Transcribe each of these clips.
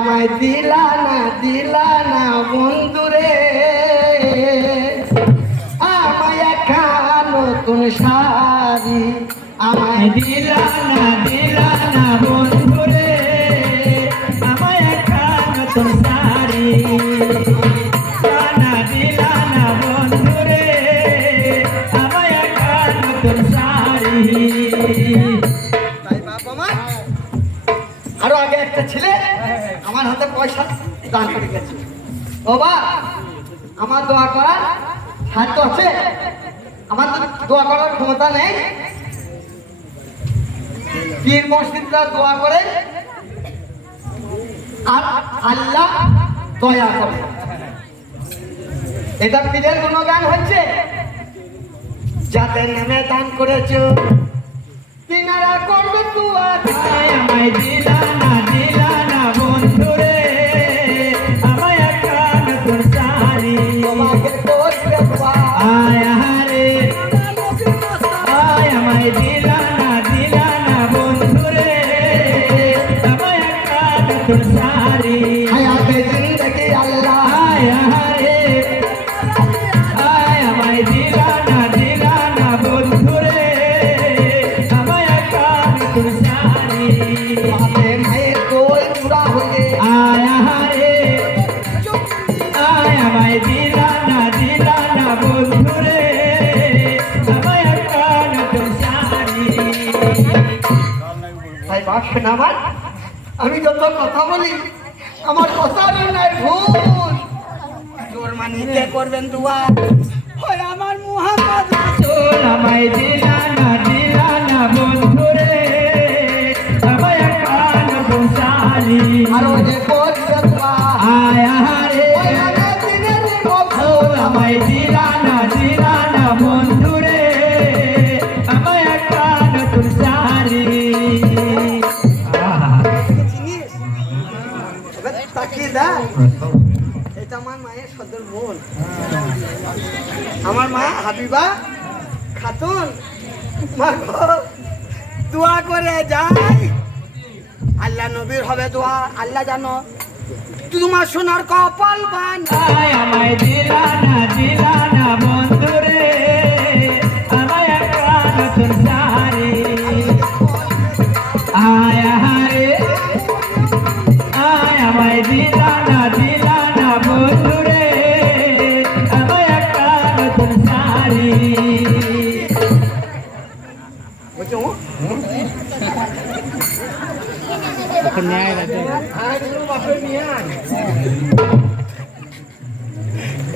আমায় দিলা না দিলা না বন্ধুরে। আমায় একা নতুন শাড়ি আমায় দিলা না দিলা না বন্ধুরে। আমায় একটা নতুন শাড়ি। না দিলা না বন্ধুরে। আমায় একটা নতুন শাড়ি। তাই আরও আগে একটা ছেলে? আমার হাতে পয়সা, দান করে গেছে। বাবা, আমার দোয়া করার সাধ্য আছে? আমার দোয়া করার ক্ষমতা নেই। পীর মসজিদরা দোয়া করে আর আল্লাহ দয়া করে এটা পীরের গুণগান হচ্ছে যাদের নেমে দান করেছ। তিনারা শাড়ি হায়াতে জিন্দগি আল্লাহ আয় হারে আয় আমায় দিলা না দিলা না বন্ধুরে আমায় একটা নতুন শাড়ি বাপে মায়ের কোল পুরা হয়ে আয় হারে আয় আমায় দিলা না দিলা না বন্ধুরে আমায় একটা নতুন শাড়ি তাই আমার আমি যত কথা বলি আমার কথা নাই ভুল। তোর মানে করবেন দুয়ার আমার মুহাম্মদ আমার মা হাবিবা খাতুন মা দোয়া করে যাই। আল্লাহ নবীর হবে দোয়া আল্লাহ জানো তোমার সোনার কপাল বানায়। আমায় দিলা না দিলা না বন্ধুরে আমায় একটা নতুন শাড়ি আয়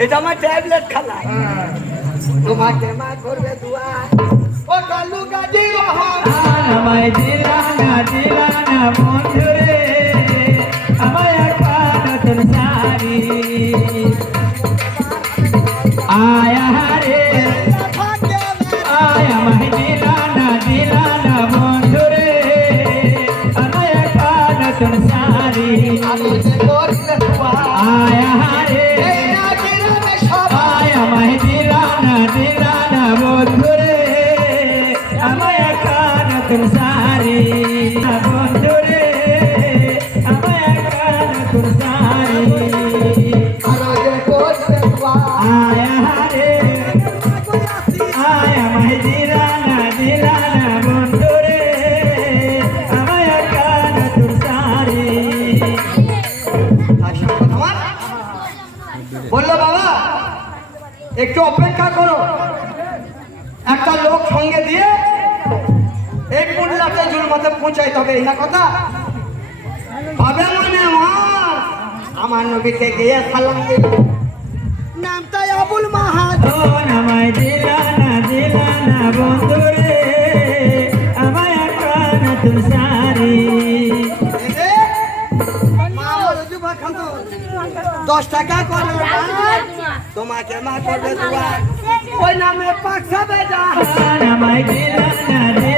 এটা আমার ট্যাবলেট খালা। তোমাকে মা করবে দোয়া। ও কালু গাজি আমায় দিলা না দিলা না বন্ধুরে বলল বাবা একটু অপেক্ষা করো। একটা লোক সঙ্গে দিয়ে এই পুরলাতে জুলমাতে পৌঁছাইতে হবে এই না কথা? পাবে মানে আমার নবীকে গিয়ে সালাম দিল। নামটাই আবুল মাহাদ ও আমায় দিলা দশ টাকা করে তোমাকে মা করবে তোমার ওই নামে দিলা